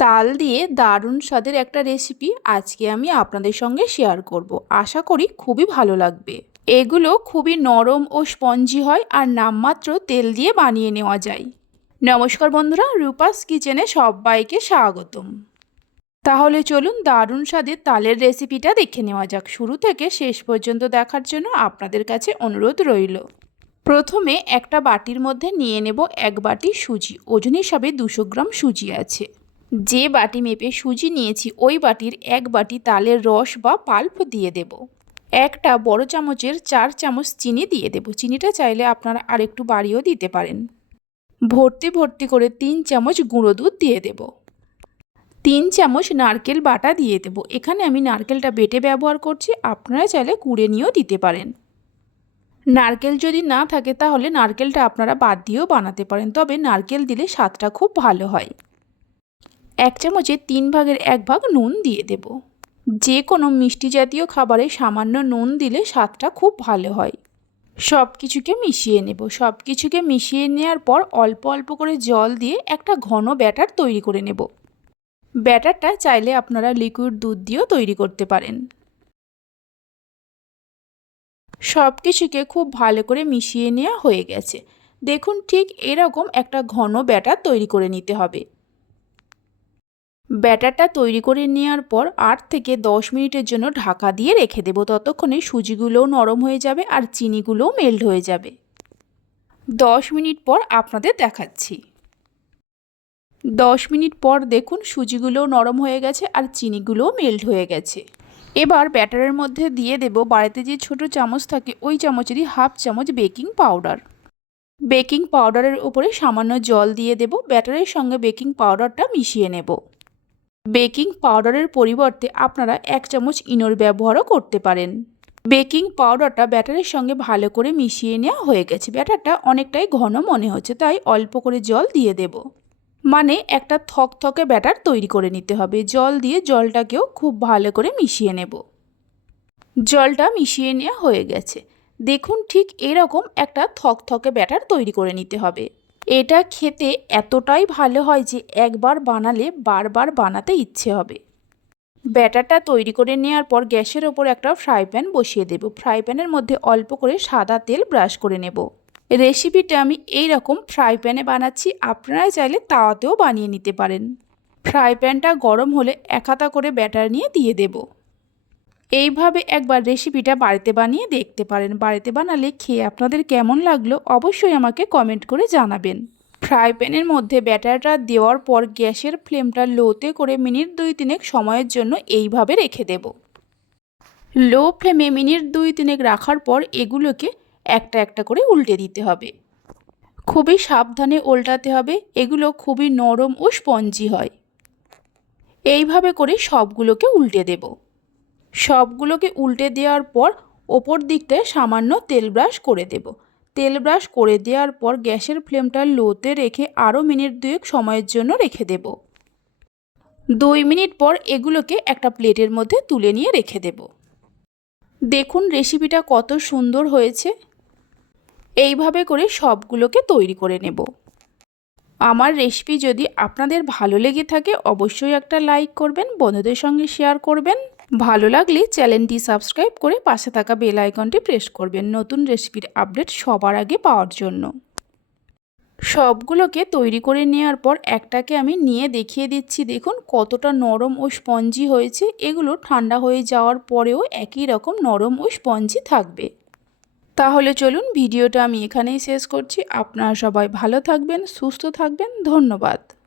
তাল দিয়ে দারুণ স্বাদের একটা রেসিপি আজকে আমি আপনাদের সঙ্গে শেয়ার করব। আশা করি খুবই ভালো লাগবে। এগুলো খুবই নরম ও স্পঞ্জি হয় আর নামমাত্র তেল দিয়ে বানিয়ে নেওয়া যায়। নমস্কার বন্ধুরা, রূপাস কিচেনে সবাইকে স্বাগতম। তাহলে চলুন দারুণ স্বাদের তালের রেসিপিটা দেখে নেওয়া যাক। শুরু থেকে শেষ পর্যন্ত দেখার জন্য আপনাদের কাছে অনুরোধ রইল। প্রথমে একটা বাটির মধ্যে নিয়ে নেব এক বাটি সুজি। ওজন হিসাবে দুশো গ্রাম সুজি আছে। যে বাটি মেপে সুজি নিয়েছি, ওই বাটির এক বাটি তালের রস বা পাল্প দিয়ে দেব। একটা বড় চামচের চার চামচ চিনি দিয়ে দেব। চিনিটা চাইলে আপনারা আরেকটু বাড়িয়েও দিতে পারেন। ভর্তি ভর্তি করে তিন চামচ গুঁড়ো দুধ দিয়ে দেব। তিন চামচ নারকেল বাটা দিয়ে দেব। এখানে আমি নারকেলটা বেটে ব্যবহার করছি, আপনারা চাইলে কুড়ে নিয়েও দিতে পারেন। নারকেল যদি না থাকে, তাহলে নারকেলটা আপনারা বাদ দিয়েও বানাতে পারেন। তবে নারকেল দিলে স্বাদটা খুব ভালো হয়। এক চামচে তিন ভাগের এক ভাগ নুন দিয়ে দেব। যে কোনো মিষ্টি জাতীয় খাবারে সামান্য নুন দিলে স্বাদটা খুব ভালো হয়। সব কিছুকে মিশিয়ে নেব। সব কিছুকে মিশিয়ে নেওয়ার পর অল্প অল্প করে জল দিয়ে একটা ঘন ব্যাটার তৈরি করে নেব। ব্যাটারটা চাইলে আপনারা লিকুইড দুধ দিয়েও তৈরি করতে পারেন। সব কিছুকে খুব ভালো করে মিশিয়ে নেওয়া হয়ে গেছে। দেখুন ঠিক এরকম একটা ঘন ব্যাটার তৈরি করে নিতে হবে। ব্যাটারটা তৈরি করে নেওয়ার পর আট থেকে দশ মিনিটের জন্য ঢাকা দিয়ে রেখে দেবো। ততক্ষণে সুজিগুলোও নরম হয়ে যাবে আর চিনিগুলোও মেল্ট হয়ে যাবে। দশ মিনিট পর আপনাদের দেখাচ্ছি। দশ মিনিট পর দেখুন সুজিগুলোও নরম হয়ে গেছে আর চিনিগুলোও মেল্ট হয়ে গেছে। এবার ব্যাটারের মধ্যে দিয়ে দেব বাড়িতে যে ছোট চামচ থাকে, ওই চামচেরই হাফ চামচ বেকিং পাউডার। বেকিং পাউডারের উপরে সামান্য জল দিয়ে দেব। ব্যাটারের সঙ্গে বেকিং পাউডারটা মিশিয়ে নেব। বেকিং পাউডারের পরিবর্তে আপনারা এক চামচ ইনোর ব্যবহারও করতে পারেন। বেকিং পাউডারটা ব্যাটারের সঙ্গে ভালো করে মিশিয়ে নেওয়া হয়ে গেছে। ব্যাটারটা অনেকটাই ঘন মনে হচ্ছে, তাই অল্প করে জল দিয়ে দেব। মানে একটা থকথকে ব্যাটার তৈরি করে নিতে হবে। জল দিয়ে জলটাকেও খুব ভালো করে মিশিয়ে নেব। জলটা মিশিয়ে নেওয়া হয়ে গেছে। দেখুন ঠিক এরকম একটা থকথকে ব্যাটার তৈরি করে নিতে হবে। এটা খেতে এতটাই ভালো হয় যে একবার বানালে বারবার বানাতে ইচ্ছে হবে। ব্যাটারটা তৈরি করে নেওয়ার পর গ্যাসের ওপর একটা ফ্রাই প্যান বসিয়ে দেব। ফ্রাই প্যানের মধ্যে অল্প করে সাদা তেল ব্রাশ করে নেব। রেসিপিটা আমি এই রকম ফ্রাই প্যানে বানাচ্ছি, আপনারা চাইলে তাওয়াতেও বানিয়ে নিতে পারেন। ফ্রাই প্যানটা গরম হলে এক হাতা করে ব্যাটার নিয়ে দিয়ে দেব। এইভাবে একবার রেসিপিটা বাড়িতে বানিয়ে দেখতে পারেন। বাড়িতে বানালে খেয়ে আপনাদের কেমন লাগল অবশ্যই আমাকে কমেন্ট করে জানাবেন। ফ্রাই প্যানের মধ্যে ব্যাটারটা দেওয়ার পর গ্যাসের ফ্লেমটা লোতে করে মিনিট দুই তিনেক সময়ের জন্য এইভাবে রেখে দেব। লো ফ্লেমে মিনিট দুই তিনেক রাখার পর এগুলোকে একটা একটা করে উল্টে দিতে হবে। খুবই সাবধানে উল্টাতে হবে, এগুলো খুবই নরম ও স্পঞ্জি হয়। এইভাবে করে সবগুলোকে উল্টে দেব। সবগুলোকে উল্টে দেওয়ার পর ওপর দিকটায় সামান্য তেল ব্রাশ করে দেব। তেল ব্রাশ করে দেওয়ার পর গ্যাসের ফ্লেমটা লোতে রেখে আরও মিনিট দুয়েক সময়ের জন্য রেখে দেব। দুই মিনিট পর এগুলোকে একটা প্লেটের মধ্যে তুলে নিয়ে রেখে দেব। দেখুন রেসিপিটা কত সুন্দর হয়েছে। এইভাবে করে সবগুলোকে তৈরি করে নেব। আমার রেসিপি যদি আপনাদের ভালো লেগে থাকে, অবশ্যই একটা লাইক করবেন, বন্ধুদের সঙ্গে শেয়ার করবেন। ভালো লাগলে চ্যানেলটি সাবস্ক্রাইব করে পাশে থাকা বেল আইকনটি প্রেস করবেন নতুন রেসিপির আপডেট সবার আগে পাওয়ার জন্য। সবগুলোকে তৈরি করে নেওয়ার পর একটাকে আমি নিয়ে দেখিয়ে দিচ্ছি। দেখুন কতটা নরম ও স্পঞ্জি হয়েছে। এগুলো ঠান্ডা হয়ে যাওয়ার পরেও একই রকম নরম ও স্পঞ্জি থাকবে। তাহলে চলুন ভিডিওটা আমি এখানেই শেষ করছি। আপনারা সবাই ভালো থাকবেন, সুস্থ থাকবেন। ধন্যবাদ।